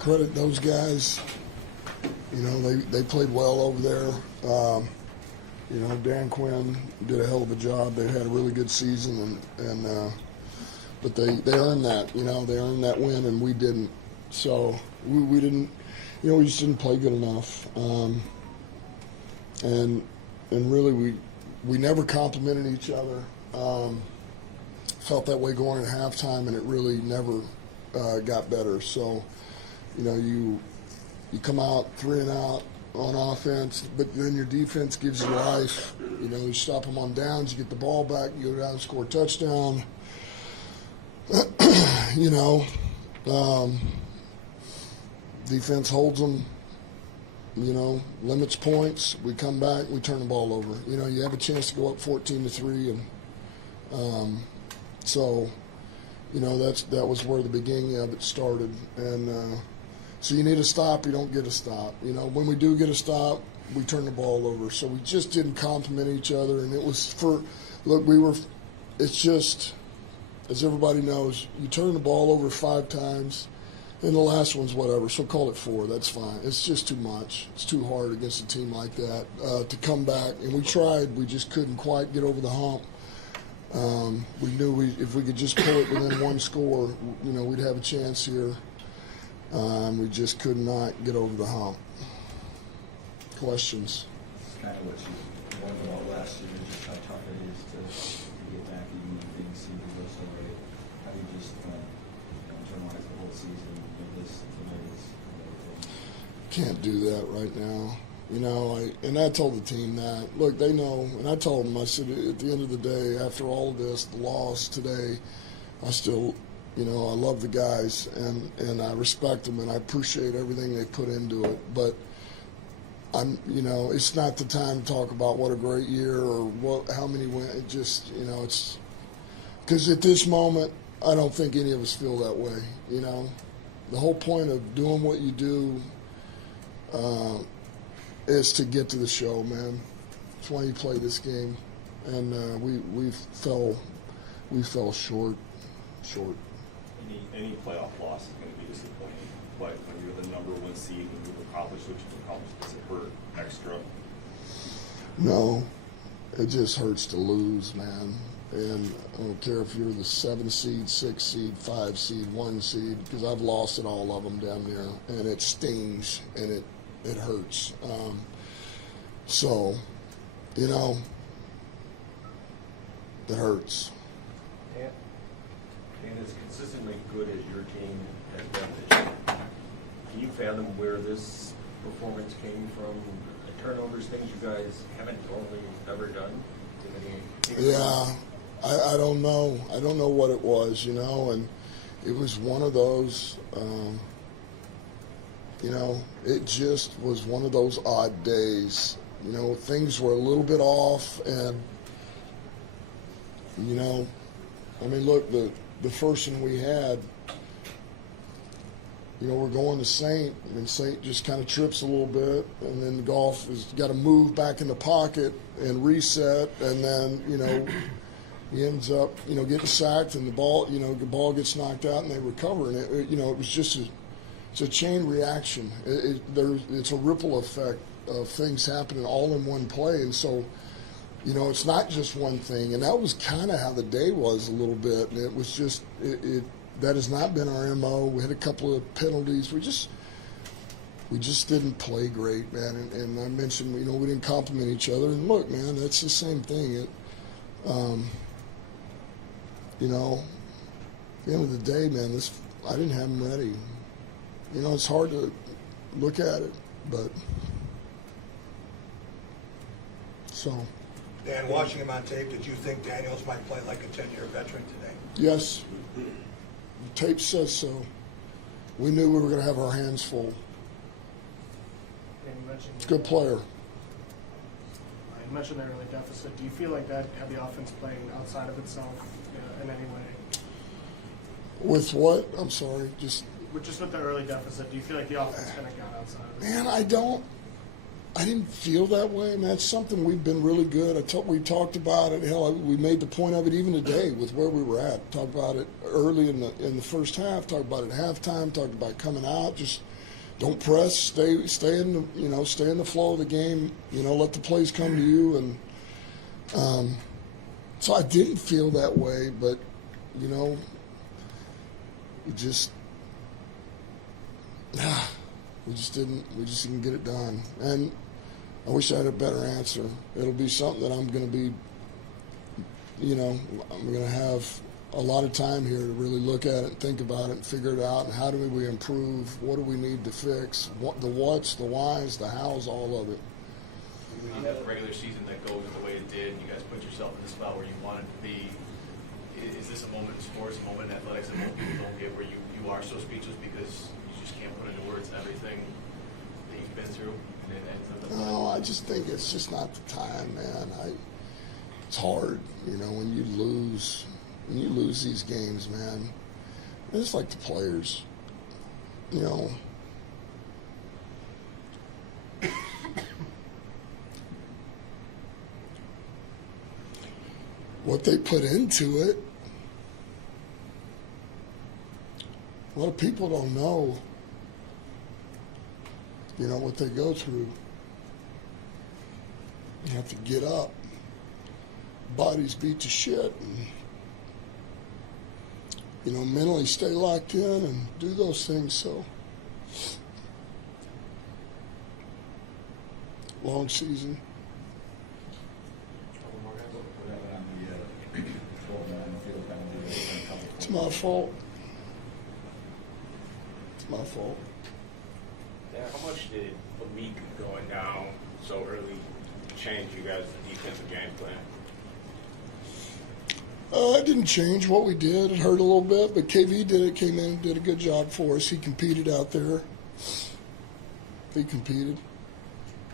credit those guys. You know, they played well over there. You know, Dan Quinn did a hell of a job. They had a really good season, but they earned that. You know, they earned that win, and we didn't. So we didn't. You know, we just didn't play good enough. And really, we never complimented each other. Felt that way going at halftime, and it really never got better. So, you know, you come out 3 and out on offense, but then your defense gives you life. You know, you stop them on downs, you get the ball back, you go down and score a touchdown. You know, defense holds them, you know, limits points. We come back, we turn the ball over. You know, you have a chance to go up 14-3, and so, you know, that was where the beginning of it started. And so you need a stop, you don't get a stop. You know, when we do get a stop, we turn the ball over. So we just didn't compliment each other, and it was it's just, as everybody knows, you turn the ball over 5 times, and the last one's whatever, so call it 4, that's fine. It's just too much. It's too hard against a team like that to come back. And we tried, we just couldn't quite get over the hump. We knew if we could just pull it within 1 score, you know, we'd have a chance here. We just could not get over the hump. Questions? It's kind of what you warned about last year, just how tough it is to get back even when things seem to go so right. How do you just internalize the whole season with this tonight? Can't do that right now. You know, I told the team that. Look, they know, and I told them, I said, at the end of the day, after all of this, the loss today, I still, you know, I love the guys, and I respect them, and I appreciate everything they put into it. But you know, it's not the time to talk about what a great year or how many wins. It just, you know, it's because at this moment, I don't think any of us feel that way. You know, the whole point of doing what you do is to get to the show, man. That's why you play this game, and we fell short. Any playoff loss is going to be disappointing, but when you're the number 1 seed and you've accomplished what you've accomplished, does it hurt extra? No, it just hurts to lose, man. And I don't care if you're the 7 seed, 6 seed, 5 seed, 1 seed, because I've lost at all of them down there, and it stings and it hurts. So, you know, it hurts. And as consistently good as your team has been this year, can you fathom where this performance came from? The turnovers, things you guys haven't normally ever done? Yeah, I don't know. I don't know what it was, you know, and it was one of those, you know, it just was one of those odd days. You know, things were a little bit off, and, you know, I mean, look, the first one we had, you know, we're going to Saint, and Saint just kind of trips a little bit, and then Golf has got to move back in the pocket and reset, and then, you know, he ends up, you know, getting sacked, and the ball gets knocked out, and they recover, and it was just it's a chain reaction. It's a ripple effect of things happening all in one play, and so, you know, it's not just one thing, and that was kind of how the day was a little bit. And it was just that has not been our MO. We had a couple of penalties. We just didn't play great, man. And I mentioned, you know, we didn't compliment each other. And look, man, that's the same thing. You know, at the end of the day, man, I didn't have them ready. You know, it's hard to look at it, but so. Dan, watching him on tape, did you think Daniels might play like a 10-year veteran today? Yes. The tape says so. We knew we were going to have our hands full. And you mentioned Good player. You mentioned the early deficit. Do you feel like that had the offense playing outside of itself in any way? With what? I'm sorry. Just With the early deficit, do you feel like the offense kind of got outside of itself? man, I don't. I didn't feel that way, man. It's something we've been really good. We talked about it. Hell, we made the point of it even today with where we were at. Talked about it early in the first half. Talked about it at halftime. Talked about coming out. Just don't press. Stay in the flow of the game. Let the plays come to you. And so I didn't feel that way, but we just didn't get it done. And I wish I had a better answer. It'll be something that I'm going to be, I'm going to have a lot of time here to really look at it and think about it and figure it out. And how do we improve? What do we need to fix? The what's, the why's, the how's, all of it. When you have a regular season that goes the way it did, and you guys put yourself in the spot where you wanted to be, is this a moment in sports, a moment in athletics that most people don't get, where you are so speechless because you just can't put into words everything that you've been through? And it ends up No, I just think it's just not the time, man. It's hard, when you lose these games, man. It's like the players, what they put into it. A lot of people don't know, what they go through. You have to get up. Bodies beat to shit. And, mentally stay locked in and do those things. So, long season. It's my fault. It's my fault. Yeah, how much did a week going down so early change you guys' defensive game plan? It didn't change what we did. It hurt a little bit, but KV came in and did a good job for us. He competed out there. He competed.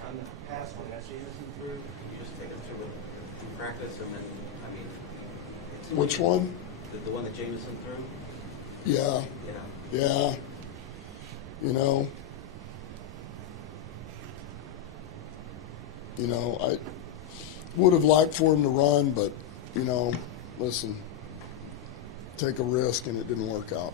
On the pass one that Jameson threw, can you just take us through it in practice and then, it seemed Which like one? The one that Jameson threw? Yeah. Yeah. I would have liked for him to run, but, listen, take a risk, and it didn't work out.